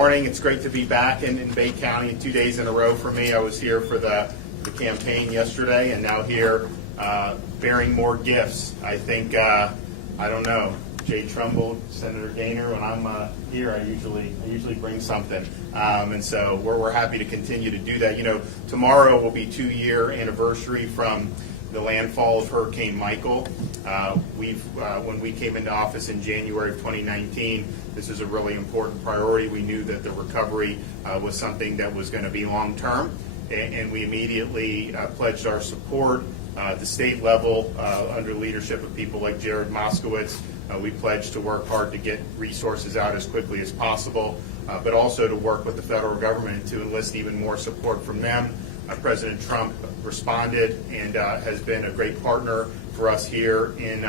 morning. It's great to be back in Bay County 2 days in a row for me. I was here for the campaign yesterday and now here bearing more gifts. I think, I don't know, Jay Trumbull, Senator Dane, when I'm here, I usually bring something. And so we're happy to continue to do that. You know, tomorrow will be 2-year anniversary from the landfall of Hurricane Michael. When we came into office in January of 2019, this is a really important priority. We knew that the recovery was something that was going to be long term, and we immediately pledged our support at the state level under leadership of people like Jared Moskowitz. We pledged to work hard to get resources out as quickly as possible, but also to work with the federal government to enlist even more support from them. President Trump responded and has been a great partner for us here in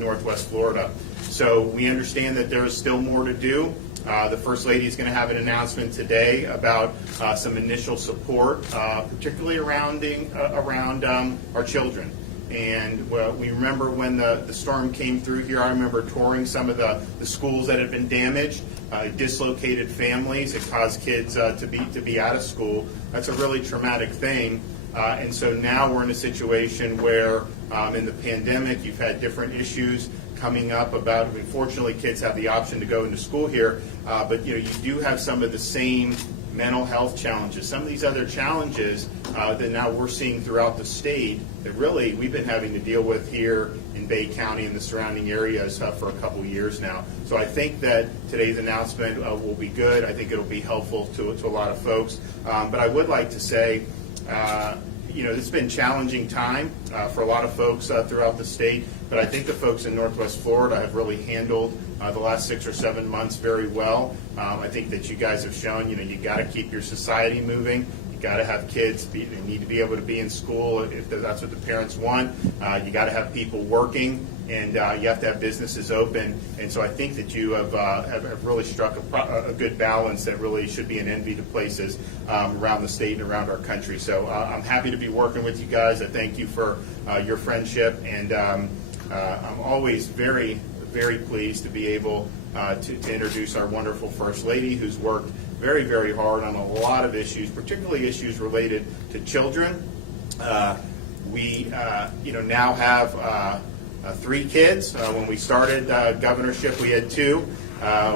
Northwest Florida. So we understand that there is still more to do. The First Lady is going to have an announcement today about some initial support, particularly around our children. And we remember when the storm came through here, I remember touring some of the schools that had been damaged, dislocated families. It caused kids to be out of school. That's a really traumatic thing. And so now we're in a situation where in the pandemic you've had different issues coming up about, unfortunately, kids have the option to go into school here, but you do have some of the same mental health challenges, some of these other challenges that now we're seeing throughout the state that really we've been having to deal with here in Bay County and the surrounding areas for a couple years now. So I think that today's announcement will be good. I think it'll be helpful to a lot of folks. But I would like to say, it's been a challenging time for a lot of folks throughout the state, but I think the folks in Northwest Florida have really handled the last 6 or 7 months very well. I think that you guys have shown, you got to keep your society moving. You got to have kids. They need to be able to be in school if that's what the parents want. You got to have people working, and you have to have businesses open. And so I think that you have really struck a good balance that really should be an envy to places around the state and around our country. So I'm happy to be working with you guys. I thank you for your friendship, and I'm always very, very pleased to be able to introduce our wonderful First Lady, who's worked very, very hard on a lot of issues, particularly issues related to children. We now have 3 kids. When we started governorship, we had 2.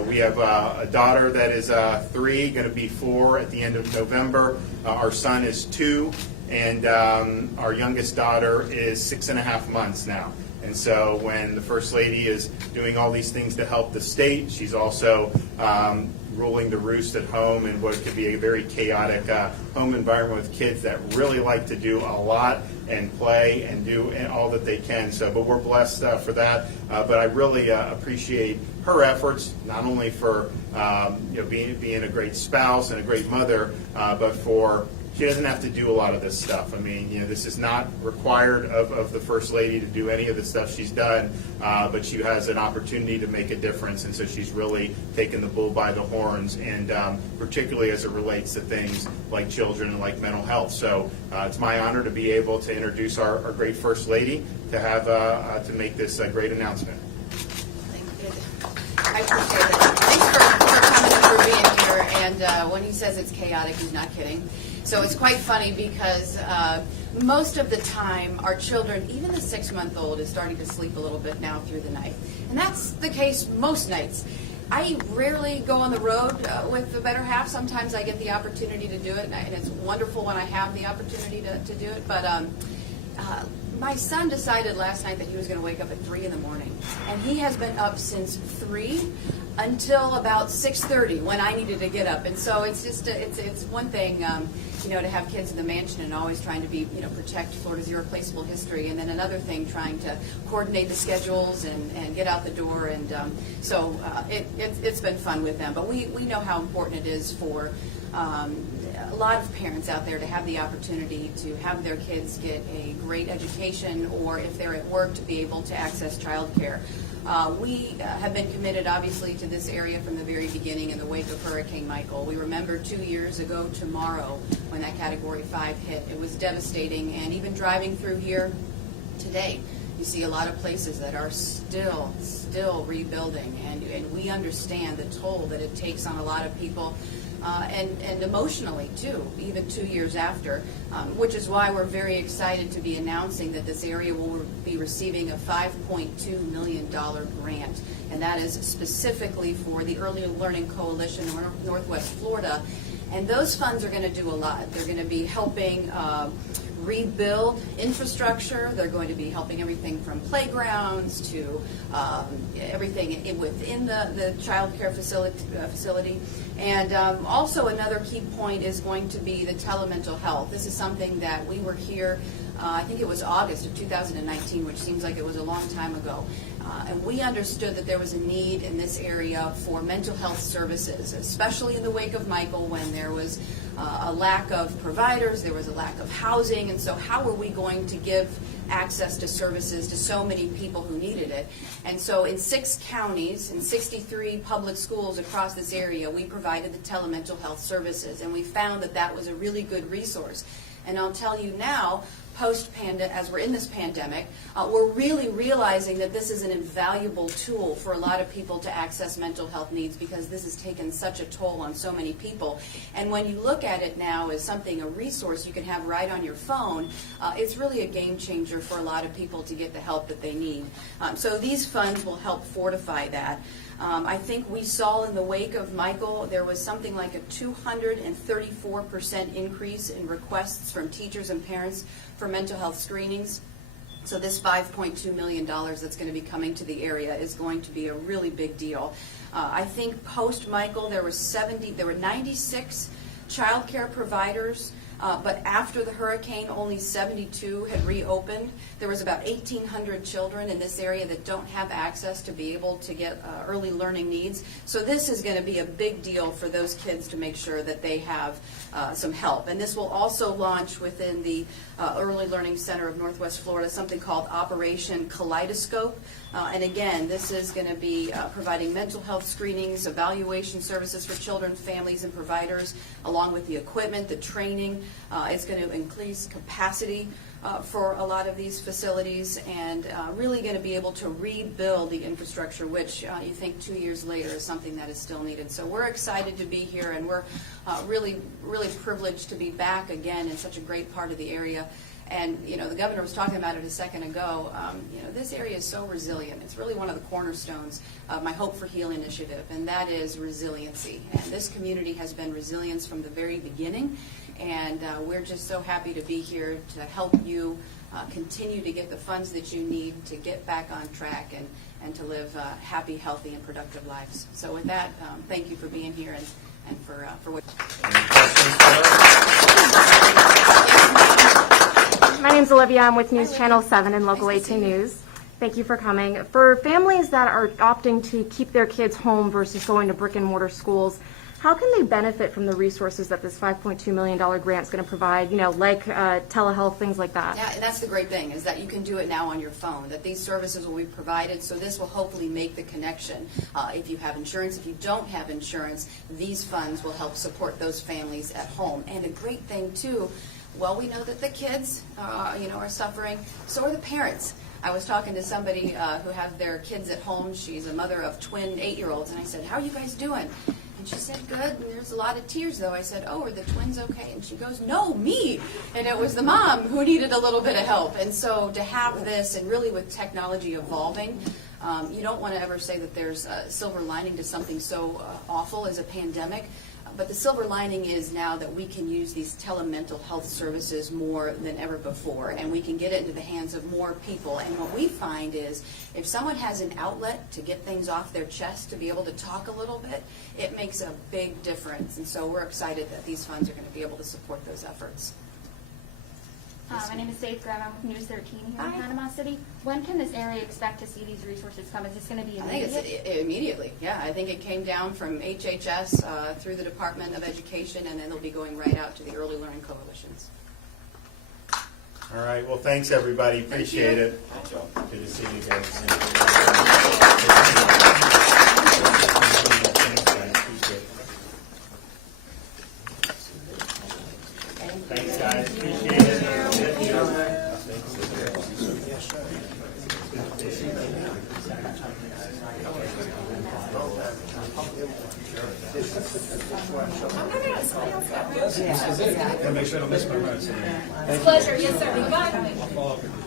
We have a daughter that is 3, going to be 4 at the end of November. Our son is 2, and our youngest daughter is 6.5 months now. And so when the First Lady is doing all these things to help the state, she's also ruling the roost at home in what could be a very chaotic home environment with kids that really like to do a lot and play and do all that they can. So, but we're blessed for that. But I really appreciate her efforts, not only for being a great spouse and a great mother, but for she doesn't have to do a lot of this stuff. I mean, this is not required of the First Lady to do any of the stuff she's done, but she has an opportunity to make a difference, and so she's really taken the bull by the horns, and particularly as it relates to things like children and like mental health. So it's my honor to be able to introduce our great First Lady to have to make this great announcement. Thank you. I appreciate it. Thanks for coming and for being here. And when he says it's chaotic, he's not kidding. So it's quite funny because most of the time our children, even the 6-month-old, is starting to sleep a little bit now through the night. And that's the case most nights. I rarely go on the road with the better half. Sometimes I get the opportunity to do it, and it's wonderful when I have the opportunity to do it. But my son decided last night that he was going to wake up at 3 in the morning. And he has been up since 3 until about 6:30 when I needed to get up. And so it's just, it's one thing, to have kids in the mansion and always trying to be, protect Florida's irreplaceable history. And then another thing, trying to coordinate the schedules and get out the door. And so it's been fun with them. But we know how important it is for a lot of parents out there to have the opportunity to have their kids get a great education, or if they're at work, to be able to access childcare. We have been committed, obviously, to this area from the very beginning in the wake of Hurricane Michael. We remember 2 years ago tomorrow when that Category 5 hit. It was devastating, and even driving through here today, You see a lot of places that are still rebuilding, and we understand the toll that it takes on a lot of people, and emotionally too, even 2 years after, which is why we're very excited to be announcing that this area will be receiving a $5.2 million grant, and that is specifically for the Early Learning Coalition Northwest Florida. And those funds are going to do a lot. They're going to be helping rebuild infrastructure. They're going to be helping everything from playgrounds to everything within the child care facility. And also another key point is going to be the telemental health. This is something that we were here, I think it was August of 2019, which seems like it was a long time ago. And we understood that there was a need in this area for mental health services, especially in the wake of Michael, when there was a lack of providers, there was a lack of housing, and so how were we going to give access to services to so many people who needed it? And so in 6 counties, in 63 public schools across this area, we provided the telemental health services, and we found that that was a really good resource. And I'll tell you now, as we're in this pandemic, we're really realizing that this is an invaluable tool for a lot of people to access mental health needs, because this has taken such a toll on so many people. And when you look at it now as something, a resource you can have right on your phone, it's really a game changer for a lot of people to get the help that they need. So these funds will help fortify that. I think we saw in the wake of Michael, there was something like a 234% increase in requests from teachers and parents for mental health screenings. So this $5.2 million that's going to be coming to the area is going to be a really big deal. I think post-Michael, there were 96 child care providers, but after the hurricane, only 72 had reopened. There was about 1,800 children in this area that don't have access to be able to get early learning needs. So this is going to be a big deal for those kids to make sure that they have some help. And this will also launch within the Early Learning Center of Northwest Florida something called Operation Kaleidoscope. And again, this is going to be providing mental health screenings, evaluation services for children, families, and providers, along with the equipment, the training. It's going to increase capacity for a lot of these facilities, and really going to be able to rebuild the infrastructure, which you think 2 years later is something that is still needed. So we're excited to be here, and we're really privileged to be back again in such a great part of the area. And, you know, the governor was talking about it a second ago. You know, this area is so resilient. It's really one of the cornerstones of my Hope for Heal initiative, and that is resiliency. And this community has been resilient from the very beginning, and we're just so happy to be here to help you continue to get the funds that you need to get back on track and to live happy, healthy, and productive lives. So with that, thank you for being here and for what. Any questions for us? My name's Olivia. I'm with News Channel 7 and Local 18 News. Thank you for coming. For families that are opting to keep their kids home versus going to brick and mortar schools, how can they benefit from the resources that this $5.2 million grant is going to provide, you know, like telehealth, things like that? Yeah, and that's the great thing, is that you can do it now on your phone, that these services will be provided, so this will hopefully make the connection. If you have insurance, if you don't have insurance, these funds will help support those families at home. And a great thing, too, well, we know that the kids, you know, are suffering, so are the parents. I was talking to somebody who have their kids at home. She's a mother of twin 8-year-olds, and I said, "How are you guys doing?" And she said, "Good." And there's a lot of tears, though. I said, "Oh, are the twins okay?" And she goes, "No, me." And it was the mom who needed a little bit of help. And so to have this, and really with technology evolving, you don't want to ever say that there's a silver lining to something so awful as a pandemic. But the silver lining is now that we can use these telemental health services more than ever before, and we can get it into the hands of more people. And what we find is if someone has an outlet to get things off their chest, to be able to talk a little bit, it makes a big difference. And so we're excited that these funds are going to be able to support those efforts. My name is Faith Graham. I'm with News 13 here in Panama City. When can this area expect to see these resources come? Is this going to be immediate? I think it's immediately, yeah. I think it came down from HHS through the Department of Education, and then they'll be going right out to the Early Learning Coalitions. All right. Well, thanks, everybody. Appreciate it. Good to see you guys. Thanks, guys. Appreciate it. Make sure I don't miss my run. Pleasure, yes, sir. Bye-bye.